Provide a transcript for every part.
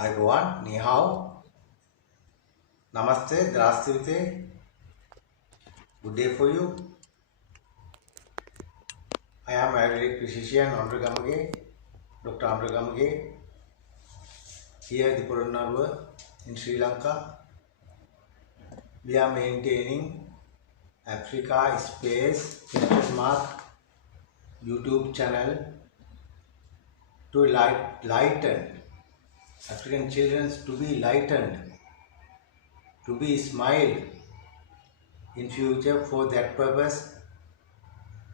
Everyone, ni hao, namaste, drastivite, good day for you. I am Ayurvedic physician Amragamage, Dr. Amragamage, here at the Purunarwa in Sri Lanka. We are maintaining Africa Space YouTube channel to lighten African children to be lightened, to be smiled in future. For that purpose,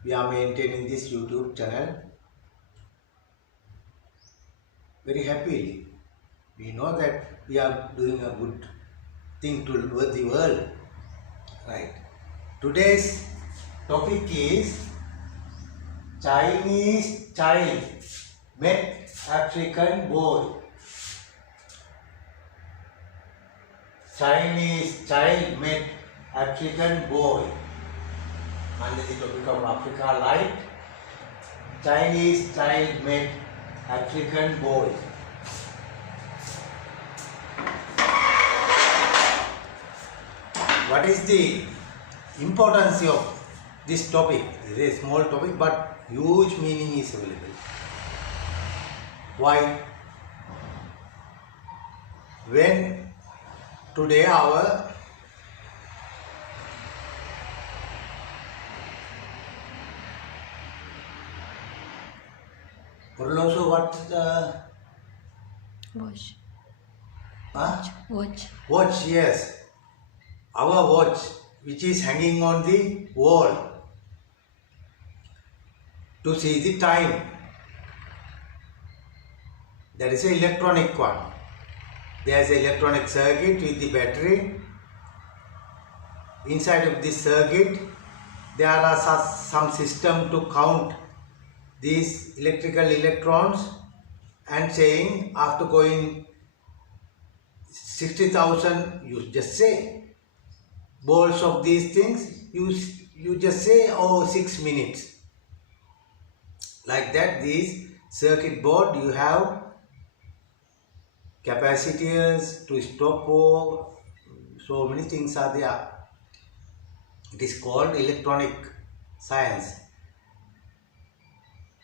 we are maintaining this YouTube channel very happily. We know that we are doing a good thing to the world. Right. Today's topic is Chinese child met African boy. Chinese child met African boy. Under the topic of Africa Light, Chinese child met African boy. What is the importance of this topic? It is a small topic, but huge meaning is available. Why? When today our also what watch. Huh? Watch, yes. Our watch, which is hanging on the wall to see the time. That is an electronic one. There is an electronic circuit with the battery. Inside of this circuit, there are some system to count these electrical electrons and saying after going 60,000, you just say bolts of these things, you just say 6 minutes. Like that, this circuit board, you have capacitors to stop, so many things are there. It is called electronic science.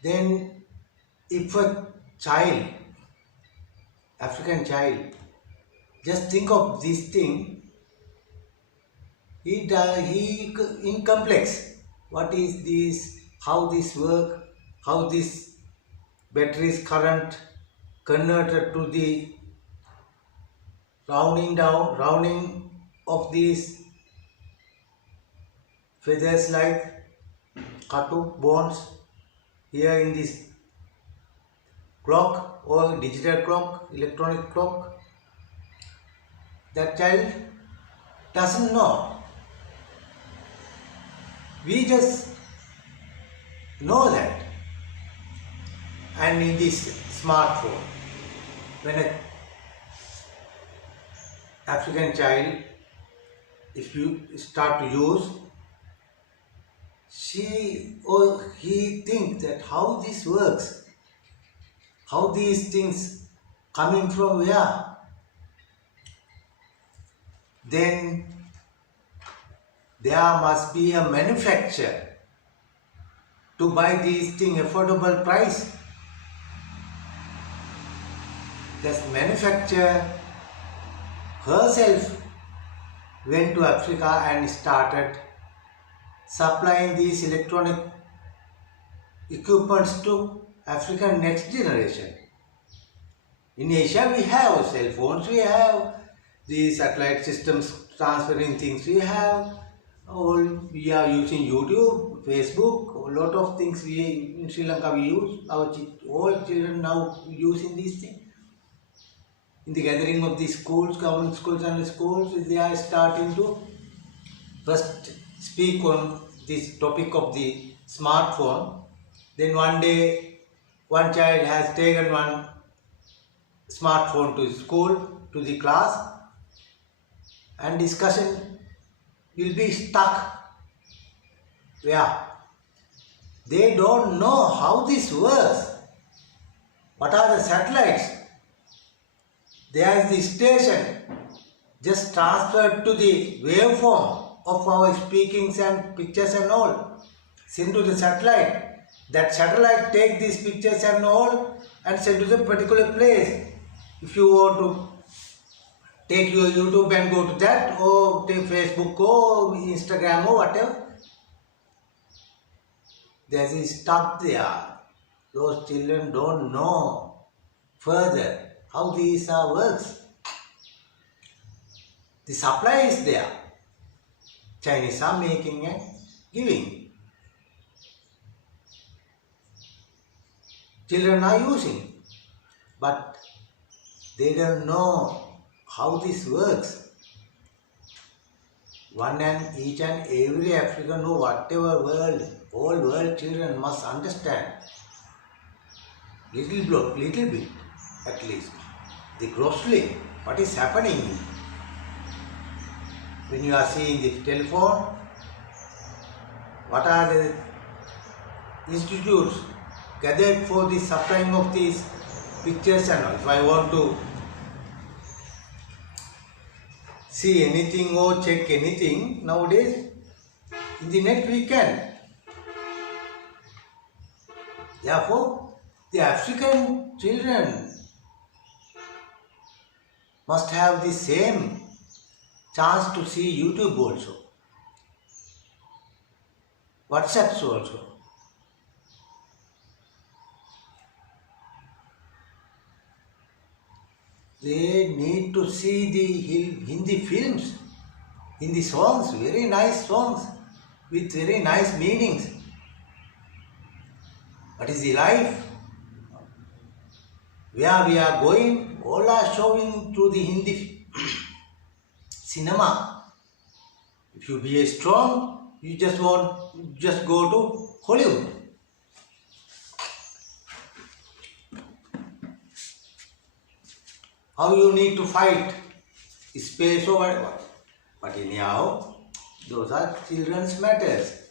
Then if a child, African child, just think of this thing, he in complex. What is this? How this work? How this battery's current converted to the rounding of these feathers like cartoon bones here in this clock or digital clock, electronic clock. That child doesn't know. We just know that. And in this smartphone, when an African child, if you start to use, she or he thinks that how this works, how these things coming from where. Then there must be a manufacturer to buy these things affordable price. This manufacturer herself went to Africa and started supplying these electronic equipments to African next generation. In Asia we have cell phones, we have these satellite systems transferring things, we are using YouTube, Facebook, a lot of things in Sri Lanka we use. All children now using these things. In the gathering of the schools, government schools and schools, they are starting to first speak on this topic of the smartphone. Then one day, one child has taken one smartphone to school, to the class, and discussion will be stuck. Where? They don't know how this works. What are the satellites? there is the station just transferred to the waveform of our speakings and pictures and all. Send to the satellite. That satellite take these pictures and all and send to the particular place. If you want to take your YouTube and go to that, or take Facebook or Instagram or whatever, there is stuck there. Those children don't know further how these works. The supply is there. Chinese are making and giving. Children are using, but they don't know how this works. One and each and every African or whatever world, all world children must understand little bit at least, the grossly, what is happening. When you are seeing the telephone, what are the institutes gathered for the supplying of these pictures and all. If I want to see anything or check anything nowadays, in the net we can. Therefore, the African children must have the same chance to see YouTube also, WhatsApps also. They need to see the Hindi films, Hindi songs, very nice songs with very nice meanings. What is the life? Where we are going, all are showing through the Hindi cinema. If you be strong, you just go to Hollywood. How you need to fight, space or whatever. But anyhow, those are children's matters.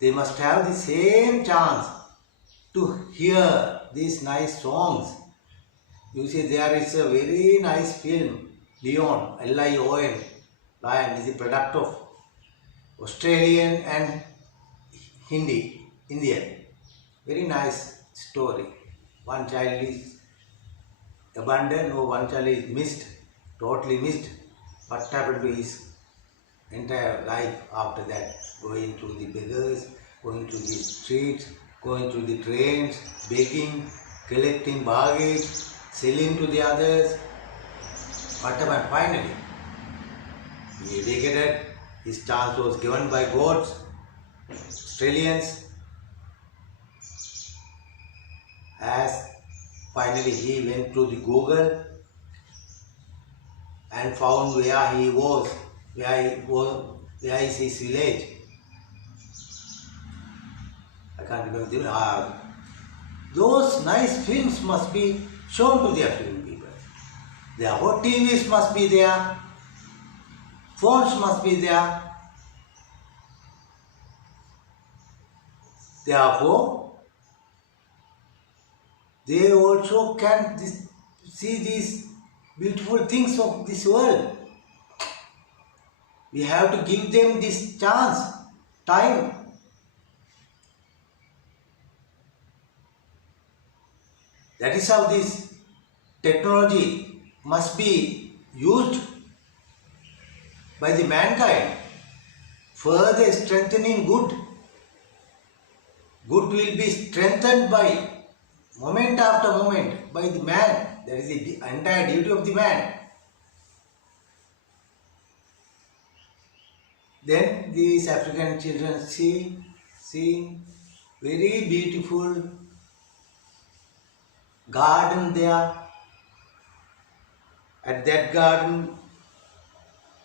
They must have the same chance to hear these nice songs. You see, there is a very nice film, Lion, Lion. Lion is a product of Australian and Indian. Very nice story. One child is abandoned or one child is missed, totally missed. What happened to his entire life after that? Going to the beggars, going to the streets, going to the trains, begging, collecting baggage, selling to the others. What happened finally? He educated, his chance was given by gods, Australians, as finally he went to the Google and found where he was, where is his village. I can't remember the name. Those nice films must be shown to the African people. Therefore, TVs must be there, phones must be there. Therefore, they also can see these beautiful things of this world. We have to give them this chance, time. That is how this technology must be used by the mankind, further strengthening good. Good will be strengthened by moment after moment by the man. That is the entire duty of the man. Then these African children seeing very beautiful garden there. At that garden,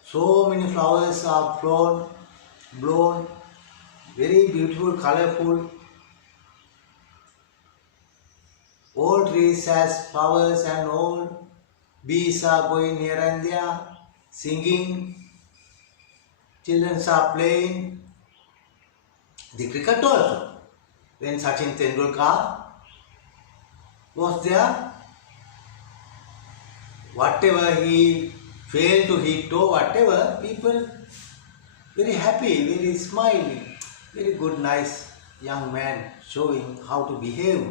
so many flowers are blown, very beautiful, colorful. All trees has flowers and all bees are going here and there, singing. Children are playing. The cricket also. When Sachin Tendulkar was there, whatever he failed to hit or whatever, people very happy, very smiling, very good, nice young man showing how to behave.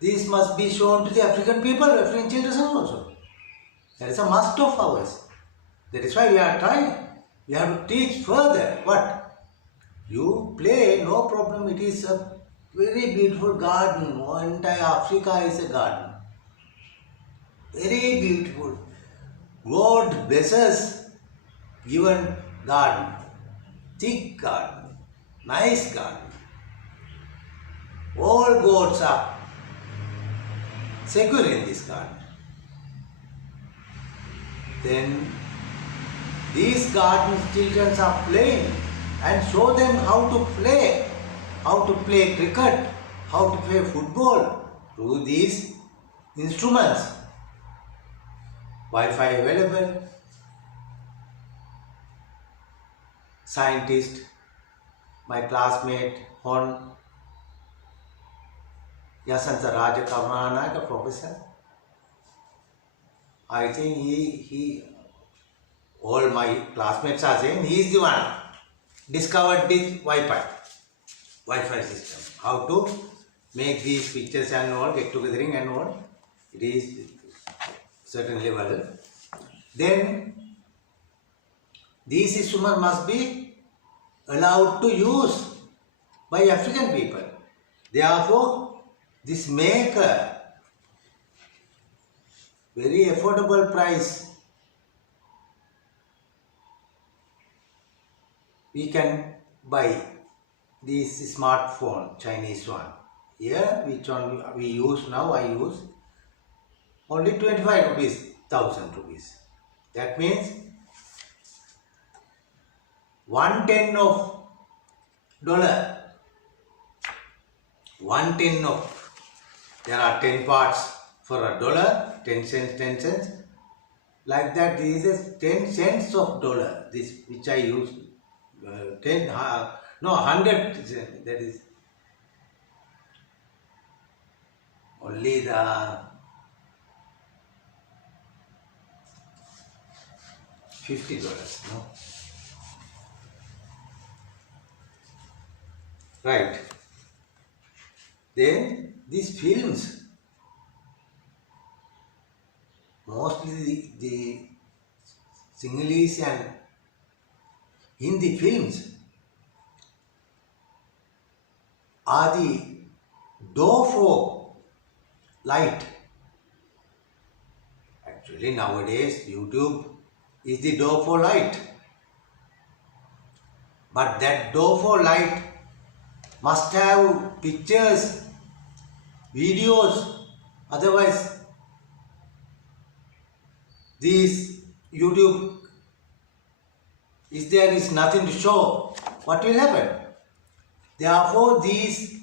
This must be shown to the African people, African children also. That is a must of ours. That is why we are trying. We have to teach further. What? You play, no problem. It is a very beautiful garden. Entire Africa is a garden. Very beautiful. God blesses given garden. Thick garden. Nice garden. All gods are secure in this garden. Then these garden children are playing and show them how to play cricket, how to play football through these instruments. Wi-Fi available, scientist, my classmate Hon Yasanta Rajakarnanaka professor. I think he all my classmates are saying he is the one discovered this Wi-Fi system. How to make these pictures and all, get togethering and all. It is certain level. Then these instruments must be allowed to use by African people. Therefore, this maker very affordable price we can buy this smartphone, Chinese one. Here, which one we use now, I use only 25 rupees, 1000 rupees. That means 1/10 of dollar. 1/10 of, there are 10 parts for a dollar, 10 cents, 10 cents. Like that, this is 10 cents of dollar, this which I use. 100, that is only the $50, no? Right. Then these films, mostly the Sinhalese and Hindi films are the door for light. Actually, nowadays YouTube is the door for light. But that door for light must have pictures, videos, otherwise this YouTube there is nothing to show. What will happen? Therefore, these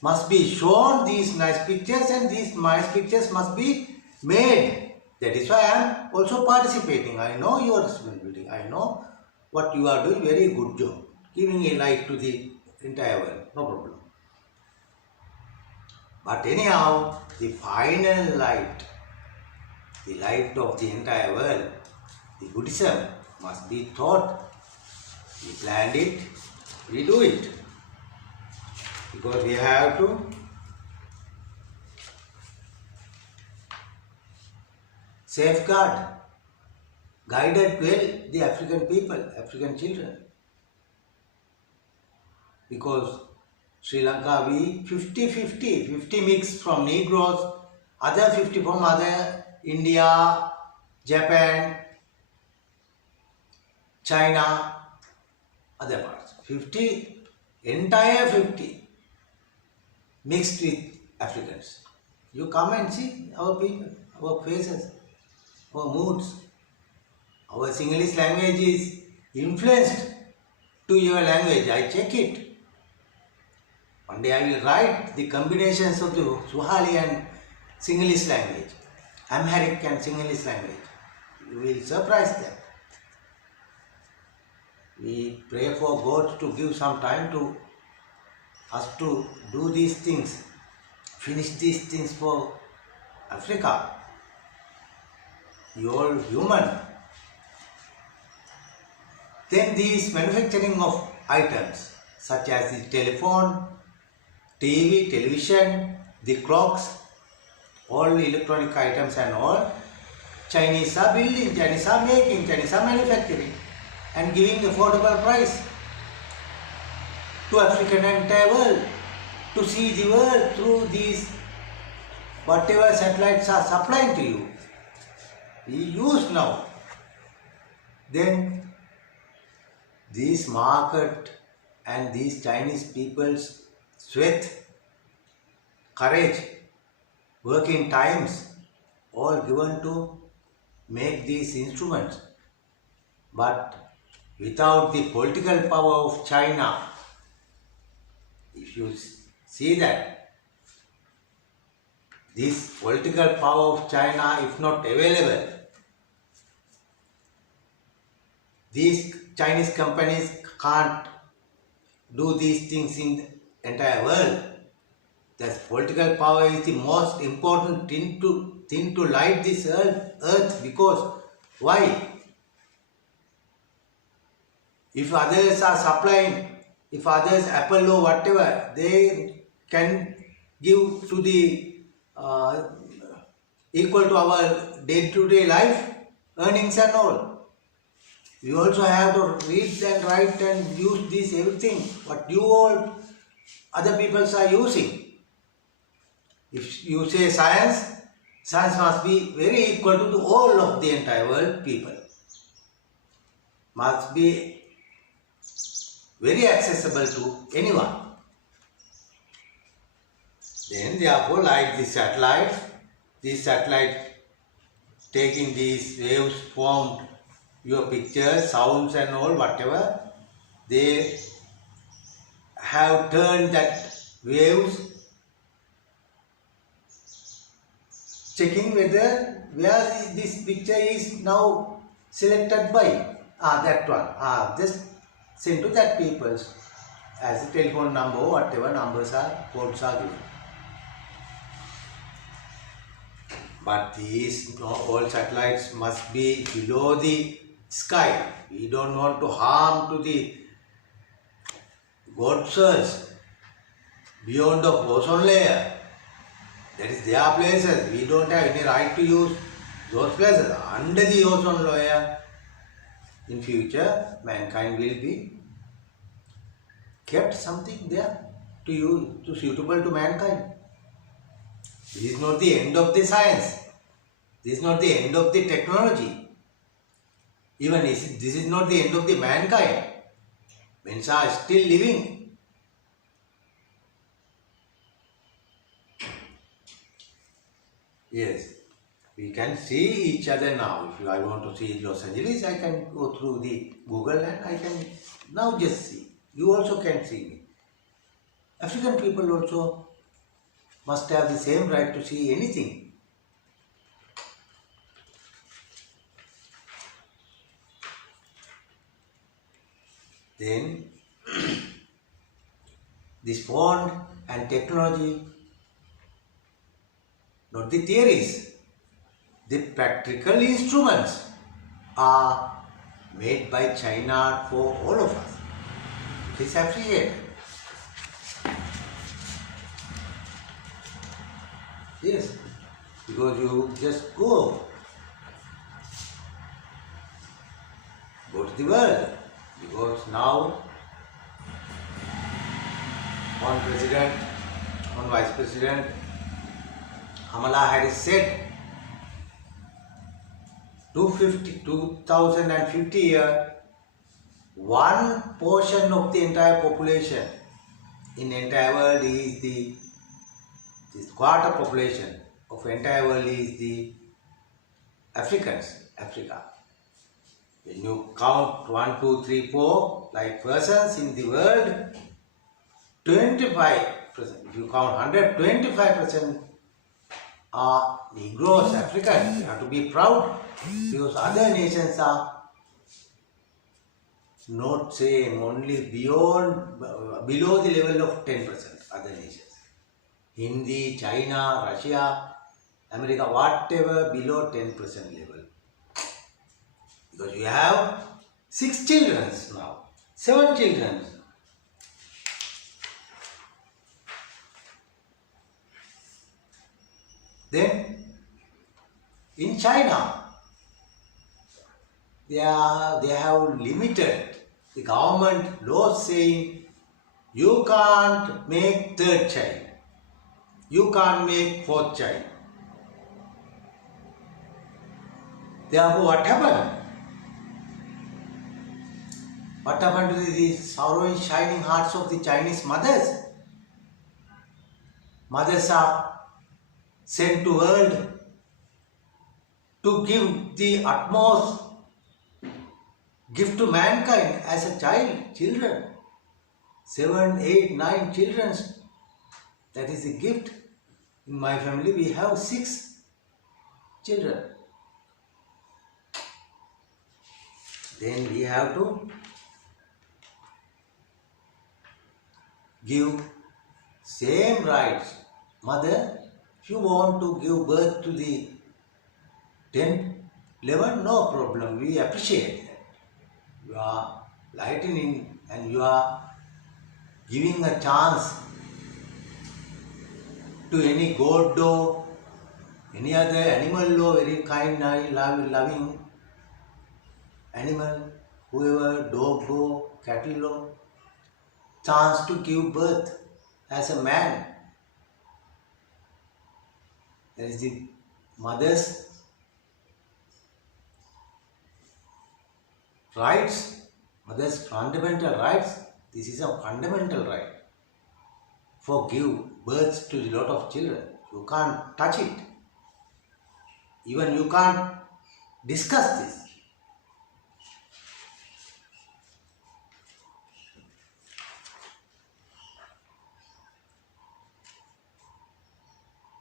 must be shown, these nice pictures, and these nice pictures must be made. That is why I am also participating. I know your responsibility. I know what you are doing. Very good job. Giving a light to the entire world. No problem. But anyhow, the final light, the light of the entire world, the Buddhism, must be taught. We planned it, we do it. Because we have to safeguard, guided well the African people, African children. Because Sri Lanka, we 50-50, 50 mix from Negroes, other 50 from other India, Japan, China, other parts. 50, entire 50 mixed with Africans. You come and see our people, our faces, our moods. Our Sinhalese language is influenced to your language. I check it. One day I will write the combinations of the Swahili and Sinhalese language, Amharic and Sinhalese language. You will surprise them. We pray for God to give some time to us to do these things, finish these things for Africa. you're human. Then these manufacturing of items such as the telephone, TV, television, the clocks, all electronic items and all, Chinese are building, Chinese are making, Chinese are manufacturing and giving affordable price to African and entire world to see the world through these whatever satellites are supplying to you. We use now. Then this market and these Chinese people's sweat, courage, working times, all given to make these instruments. But without the political power of China, if you see that, this political power of China, if not available, these Chinese companies can't do these things in the entire world. The political power is the most important thing to light this earth because why? If others are supplying, if others, Apple or whatever, they can give to the equal to our day-to-day life, earnings and all. We also have to read and write and use this everything. What you all other people are using. If you say science, science must be very equal to all of the entire world people. Must be very accessible to anyone. Then therefore, like the satellite taking these waves formed your pictures, sounds and all whatever, they have turned that waves, checking whether where this picture is now selected by, that one, just send to that people's as a telephone number, whatever numbers are, codes are given. But these all satellites must be below the sky. We don't want to harm to the God souls beyond the ozone layer. That is their places. We don't have any right to use those places. Under the ozone layer, in future, mankind will be kept something there to use, to suitable to mankind. This is not the end of the science. This is not the end of the technology. Even this is not the end of the mankind. Men are still living. Yes, we can see each other now. If I want to see Los Angeles, I can go through the Google and I can now just see. You also can see me. African people also must have the same right to see anything. Then this phone and technology, not the theories, the practical instruments are made by China for all of us. Please appreciate. Yes, because you just go to the world. Because now one president, one vice president, Kamala Harris said 2050 year, one portion of the entire population in the entire world is this quarter population of entire world is the Africans, Africa. When you count 1, 2, 3, 4 like persons in the world, 25%, if you count 100, 25% are Negroes, Africans. You have to be proud because other nations are not same, only below the level of 10%, other nations. Hindi, China, Russia, America, whatever below 10% level. Because you have 6 children now, 7 children. Then in China, they have limited the government laws saying you can't make third child, you can't make fourth child. Therefore, what happened? What happened to the sorrowing, shining hearts of the Chinese mothers? Mothers are sent to world to give the utmost gift to mankind as a child, children. 7, 8, 9 children. That is the gift. In my family we have 6 children. Then we have to give same rights. Mother, if you want to give birth to the 10, 11, no problem. We appreciate that. You are lightening and you are giving a chance to any goat doe, any other animal law, very kind, loving animal, whoever, dog law, cattle law, chance to give birth as a man. That is the mother's rights, mother's fundamental rights. This is a fundamental right for give birth to a lot of children. You can't touch it. Even you can't discuss this.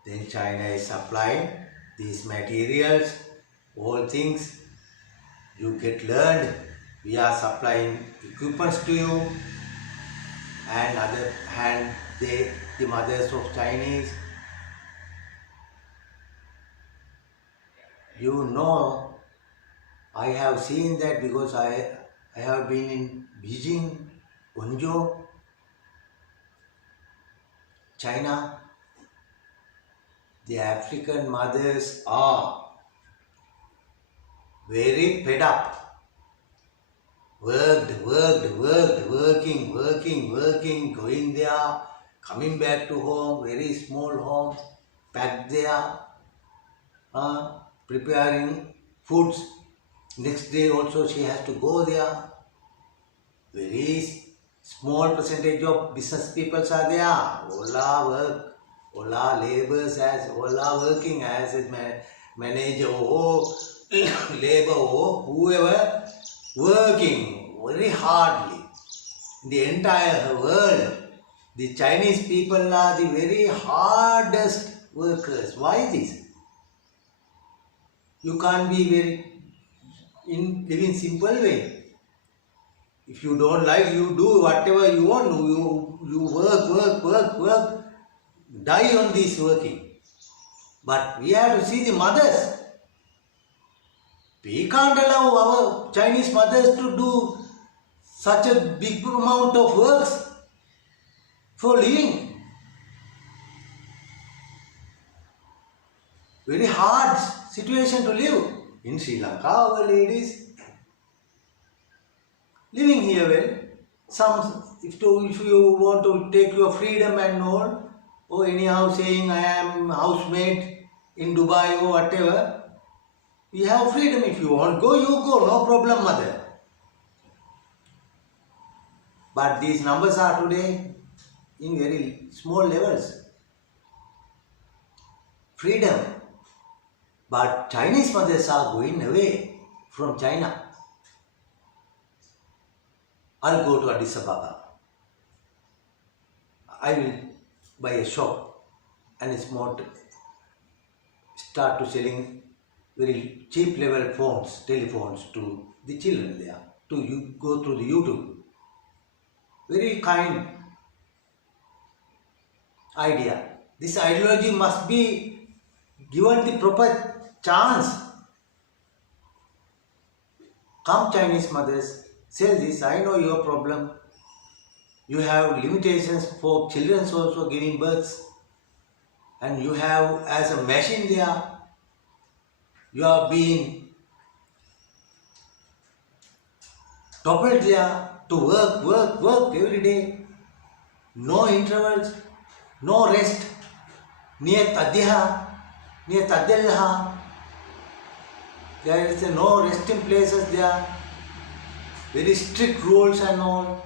Then China is supplying these materials, all things you get learned. We are supplying equipments to you, and other hand the mothers of Chinese, you know, I have seen that because I have been in Beijing, Guangzhou, China. The African mothers are very fed up. Working, going there, coming back to home, very small home, packed there, preparing foods. Next day also she has to go there. Very small percentage of business people are there. All are laborers, all are working as a manager or labor or whoever, working very hardly. In the entire world, the Chinese people are the very hardest workers. Why this? You can't be live in simple way. If you don't like, you do whatever you want. You work. Die on this working. But we have to see the mothers. We can't allow our Chinese mothers to do such a big amount of works for living. Very hard situation to live. In Sri Lanka, our ladies living here well. If you want to take your freedom and all, or anyhow saying I am housemaid in Dubai or whatever, you have freedom. If you want go, you go, no problem, mother. But these numbers are today in very small levels. Freedom. But Chinese mothers are going away from China. I'll go to Addis Ababa. I will buy a shop and start to selling very cheap level telephones to the children there. You go through the YouTube. Very kind idea. This ideology must be given the proper chance. Come Chinese mothers, say this, I know your problem. You have limitations for children also giving births. And you have as a machine there, you are being toppled there to work every day. No intervals, no rest. Niyat adhyaha, niyat adhyaha. There is no resting places there. Very strict rules and all.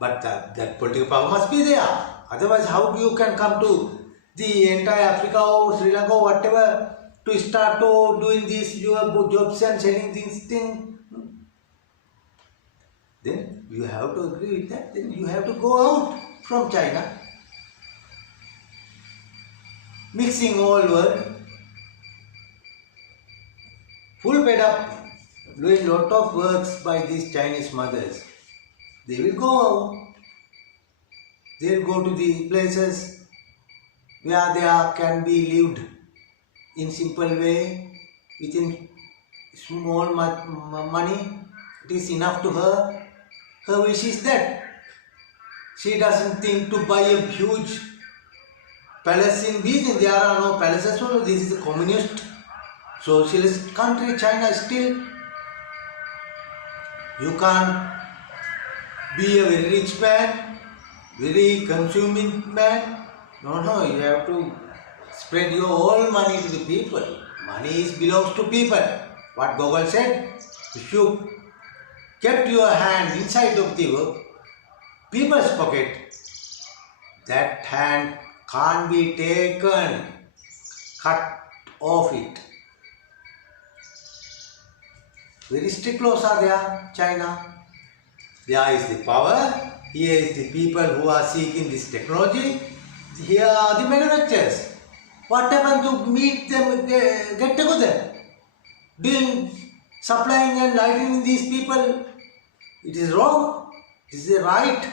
But that political power must be there. Otherwise, how do you can come to the entire Africa or Sri Lanka or whatever to start to doing this your jobs and selling things thing? Then you have to agree with that. Then you have to go out from China. Mixing all world. Full fed up doing lot of works by these Chinese mothers. They will go. They will go to the places where there can be lived in simple way within small money. It is enough to her. Her wish is that she doesn't think to buy a huge palace in Beijing. There are no palaces. Also, this is a communist, socialist country. China still. You can't be a very rich man, very consuming man. No, you have to spread your whole money to the people. Money belongs to people. What Gogol said, if you kept your hand inside of the people's pocket, that hand can't be taken, cut off it. Very strict laws are there, China. There is the power, here is the people who are seeking this technology, here are the manufacturers. What happened to meet them, get together? Doing, supplying and lighting these people, it is wrong, it is the right.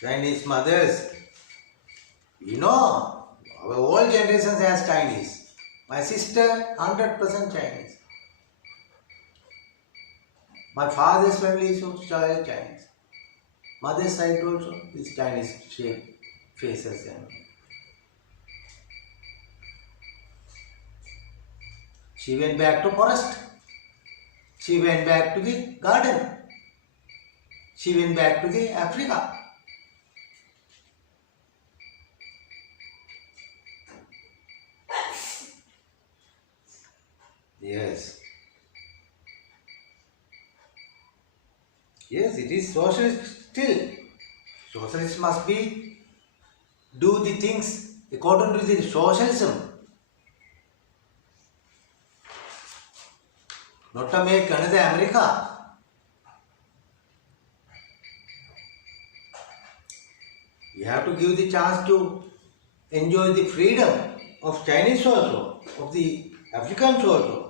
Chinese mothers, you know, our whole generation has Chinese. My sister, 100% Chinese. My father's family is also Chinese. Mother's side also is Chinese shape, faces. And she went back to forest. She went back to the garden. She went back to the Africa. Yes. Yes, it is socialist still. Socialists must be do the things according to the socialism. Not to make another America. You have to give the chance to enjoy the freedom of Chinese also, of the Africans also.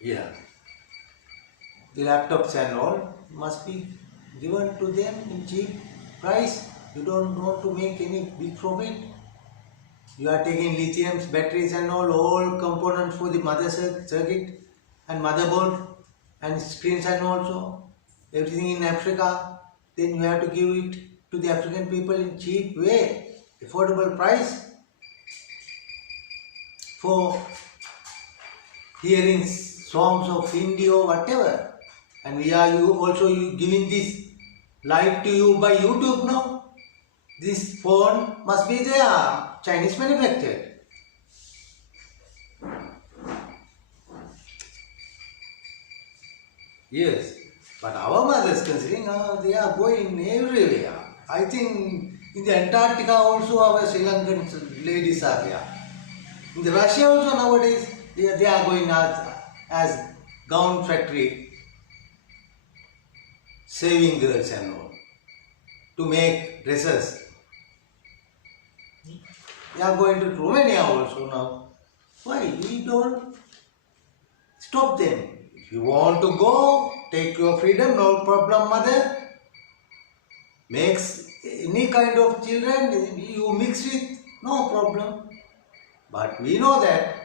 Yeah. The laptops and all must be given to them in cheap price. You don't want to make any big profit. You are taking lithiums, batteries and all components for the mother circuit and motherboard and screens and also everything in Africa. Then you have to give it to the African people in cheap way, affordable price for hearing songs of Hindi or whatever. And we are also giving this live to you by YouTube now. This phone must be there, Chinese manufactured. Yes, but our mothers considering they are going everywhere. I think in the Antarctica also our Sri Lankan ladies are there. In the Russia also nowadays they are going as gown factory, saving girls and all, to make dresses. They are going to Romania also now. Why? We don't stop them. If you want to go, take your freedom, no problem, mother. Makes any kind of children you mix with, no problem. But we know that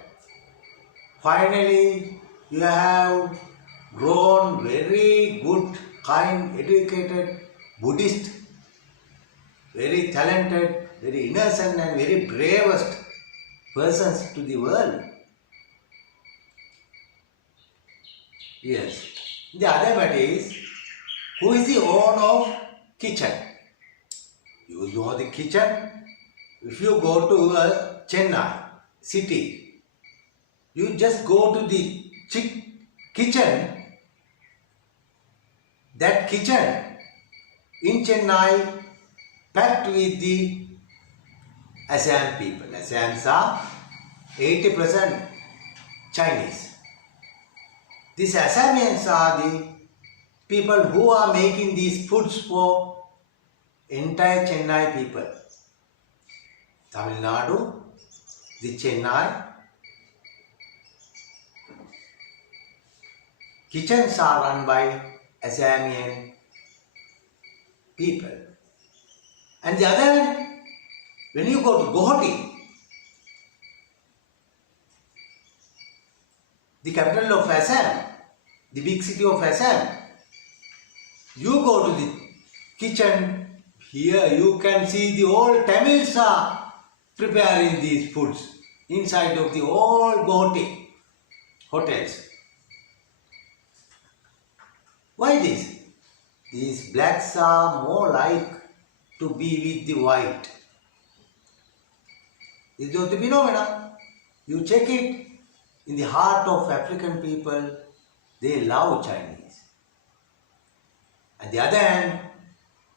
finally you have grown very good, kind, educated Buddhist, very talented, very innocent and very bravest persons to the world. Yes. The other matter is, who is the owner of kitchen? You know the kitchen. If you go to Chennai city, you just go to the kitchen. That kitchen in Chennai packed with the Assam people. Assams are 80% Chinese. These Assamians are the people who are making these foods for entire Chennai people. Tamil Nadu, the Chennai kitchens are run by Assamian people. And the other hand, when you go to Guwahati, the capital of Assam, the big city of Assam, you go to the kitchen, here you can see the old Tamils are preparing these foods inside of the old Guwahati hotels. Why this? These blacks are more like to be with the white. This is the phenomena. You check it. In the heart of African people, they love Chinese. On the other hand,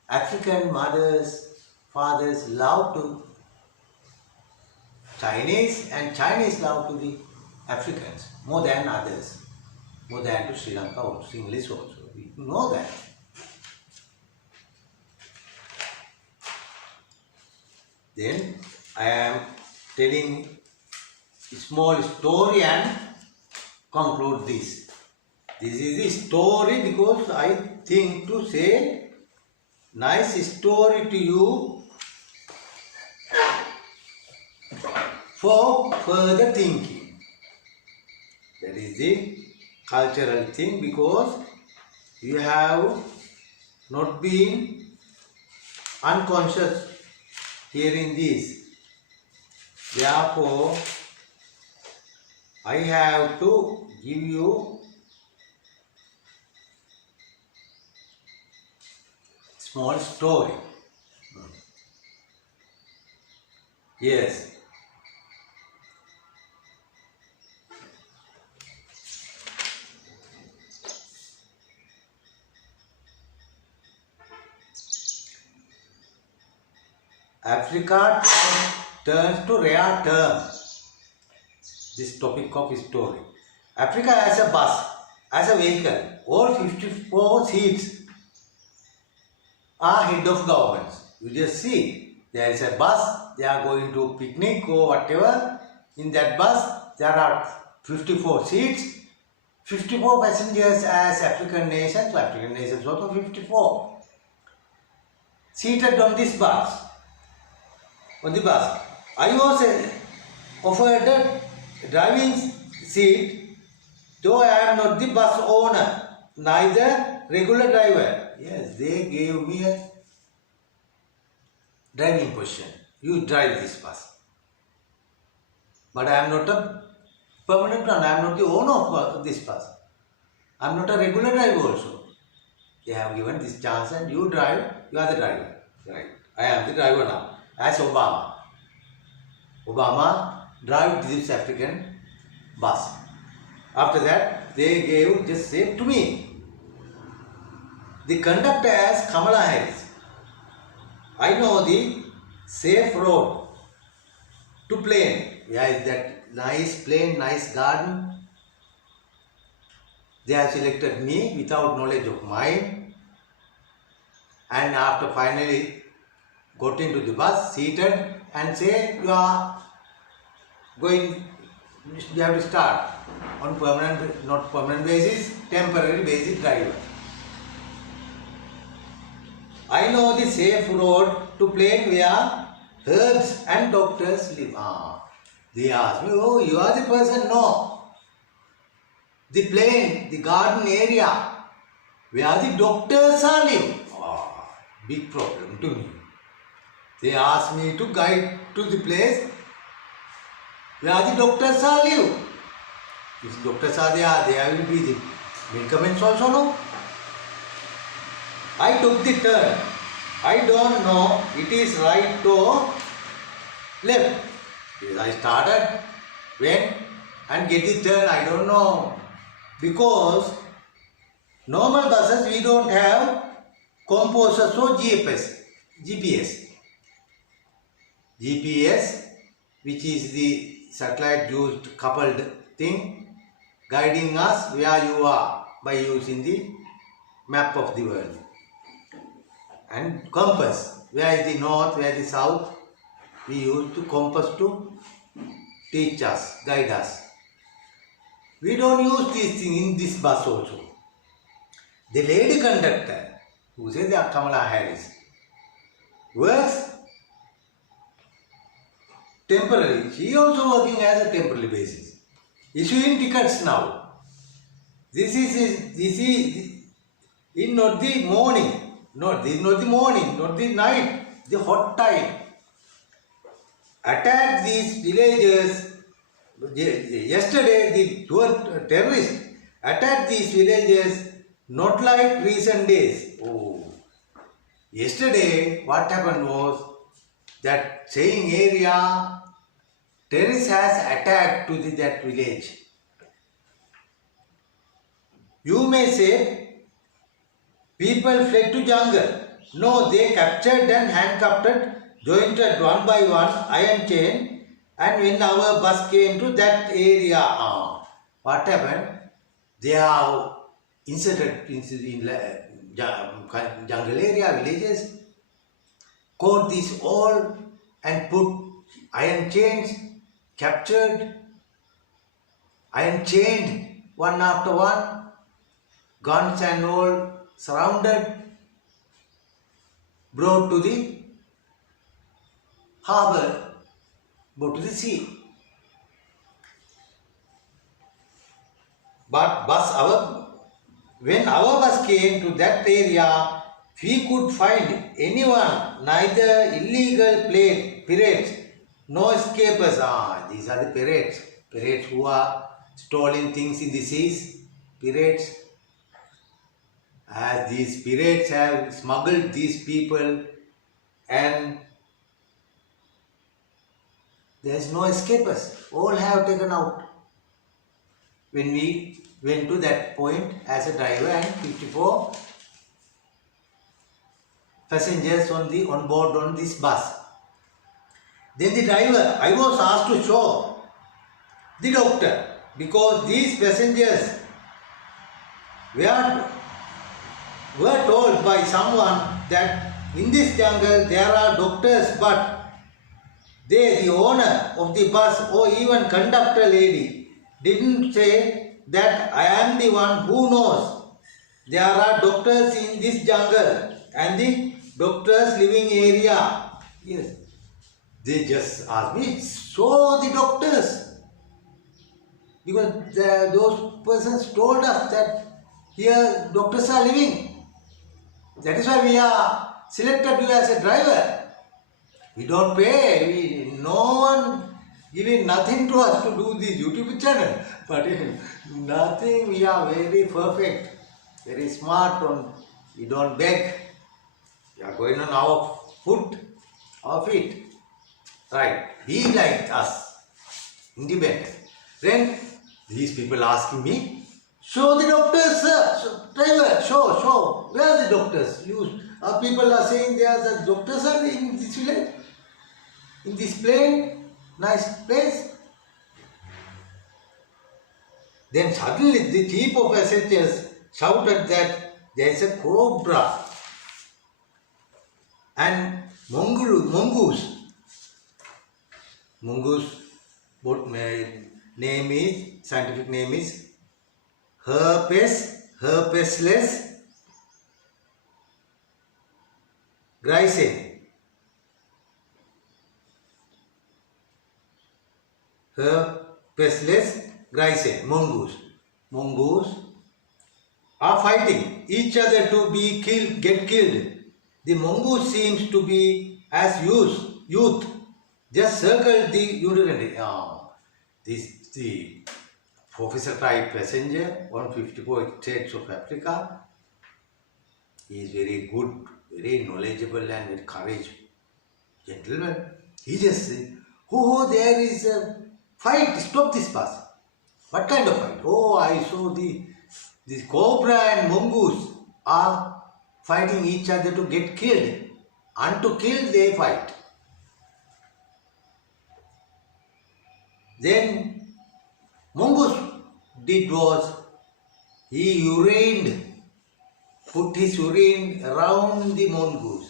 African mothers, fathers love to Chinese and Chinese love to the Africans more than others, more than to Sri Lanka or English also. We know that. Then I am telling a small story and conclude this. This is the story because I think to say nice story to you for further thinking. That is the cultural thing, because you have not been unconscious hearing this. Therefore, I have to give you small story. Yes. Africa turns to rare term. This topic of story. Africa as a bus, as a vehicle, all 54 seats are head of governments. You just see, there is a bus, they are going to picnic or whatever. In that bus, there are 54 seats, 54 passengers as African nations, so African nations also 54. Seated on this bus, on the bus. I was offered a driving seat, though I am not the bus owner, neither regular driver. Yes, they gave me a driving position. You drive this bus. But I am not a permanent one. I am not the owner of this bus. I am not a regular driver also. They have given this chance and you drive, you are the driver. Right. I am the driver now. As Obama. Obama drive this African bus. After that, they gave just same to me. The conductor as Kamala Harris. I know the safe road to plane. Where is that nice plane, nice garden? They have selected me without knowledge of mine. And after finally got into the bus, seated and say, you are going, you have to start. on permanent, not permanent basis, temporary basis driver. I know the safe road to plane where herbs and doctors live. They ask me, oh, you are the person? No. The plane, the garden area where the doctors are live. Big problem to me. They ask me to guide to the place where the doctors are live. If doctors are there will be the medicaments also, no? I took the turn. I don't know it is right or left. I started, went and get the turn. I don't know. Because normal buses we don't have compasses or GPS. GPS, which is the satellite used coupled thing, guiding us where you are by using the map of the world. And compass, where is the north, where is the south, we use to compass to teach us, guide us. We don't use these things in this bus also. The lady conductor, who says Kamala Harris, works temporarily. She also working as a temporary basis. Issuing tickets now. This is in not the morning. Not the morning, not the night, the hot time. Attack these villagers. Yesterday, the terrorists attacked these villagers not like recent days. Yesterday, what happened was that same area, terrorists has attacked to that village. You may say, people fled to jungle. No, they captured and handcuffed, jointed one by one, iron chain, and when our bus came to that area, what happened? They have inserted in jungle area, villages, caught these all and put iron chains, captured, iron chained one after one, guns and all surrounded, brought to the harbour, brought to the sea. But when our bus came to that area, we could find anyone, neither illegal pirates, no escapers. These are the pirates who are stealing things in the seas, pirates. As these pirates have smuggled these people and there is no escapers, all have taken out. When we went to that point as a driver and 54 passengers on board on this bus. Then the driver, I was asked to show the doctor because these passengers were told by someone that in this jungle there are doctors, but they, the owner of the bus or even conductor lady, didn't say that I am the one who knows. There are doctors in this jungle and the doctors living area. Yes. They just asked me, show the doctors. Because those persons told us that here doctors are living. That is why we are selected you as a driver. We don't pay. No one giving nothing to us to do this YouTube channel. But nothing, we are very perfect, very smart. We don't beg. We are going on our feet. Right. Be like us. Independent. Then these people asking me, show the doctors, sir. Driver, show. Where are the doctors? People are saying there are the doctors are in this village, in this plane, nice place. Then suddenly the chief of passengers shouted that there is a cobra and mongoose, scientific name is herpesless grisene. Herpesless grisene. Mongoose are fighting each other to be get killed. The mongoose seems to be as youth. Just circle the urinary. The professor type passenger, 154 states of Africa. He is very good, very knowledgeable and very courageous gentleman. He just said, oh, there is a fight, stop this bus. What kind of fight? Oh, I saw this cobra and mongoose are fighting each other to get killed. And to kill, they fight. Then mongoose did was, he put his urine around the mongoose.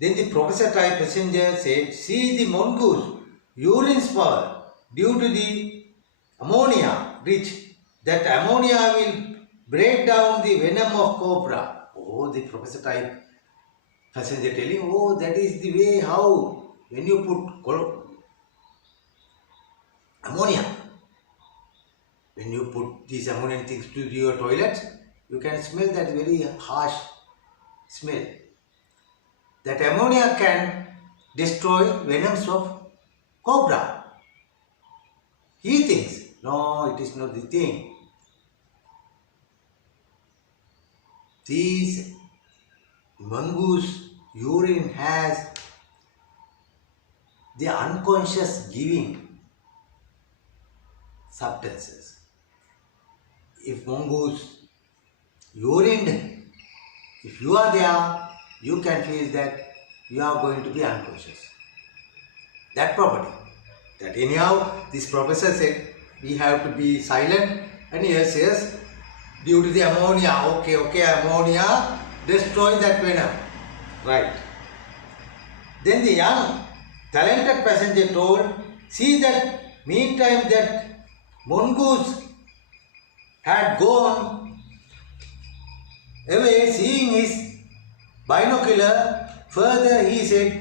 Then the professor type passenger said, see the mongoose urine spoil due to the ammonia rich. That ammonia will break down the venom of cobra. Oh, the professor type passenger telling, oh, that is the way how when you put ammonia, when you put these ammonium things to your toilet, you can smell that very harsh smell. That ammonia can destroy venoms of cobra. He thinks, no, it is not the thing. These mongoose urine has the unconscious giving substances. If mongoose urined, if you are there, you can feel that you are going to be unconscious. That property. That anyhow, this professor said, we have to be silent, and yes, due to the ammonia, okay, ammonia, destroy that venom. Right. Then the young, talented passenger told, see that meantime that mongoose had gone away, seeing his binocular. Further he said,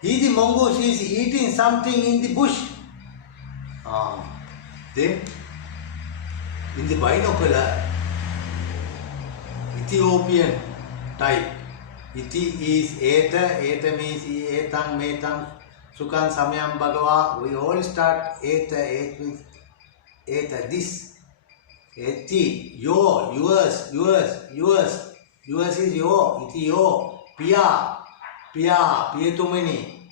the mongoose is eating something in the bush. Then in the binocular, Ethiopian type. Iti is Eta, Eta means Etang, Metang, Sukan, Samyam, Bhagava. We all start Eta, Et means Eta, this. Eti, yo, yours is yo, iti yo, Pia, Pietumini,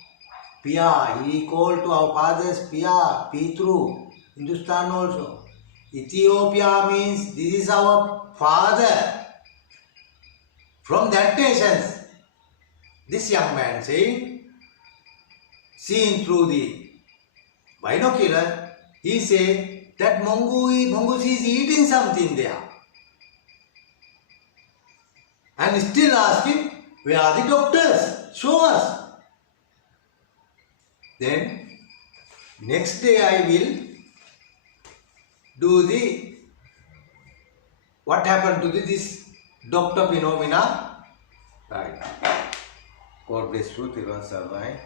Pia, he called to our fathers Pia, Pitru, Hindustan also. Ethiopia means this is our father. From that nation, this young man saying, seen through the binocular, he said that mongoose is eating something there. And still asking, where are the doctors? Show us. Then, next day I will do what happened to this doctor phenomena. Right. God bless you, Tiruvan Sarvai.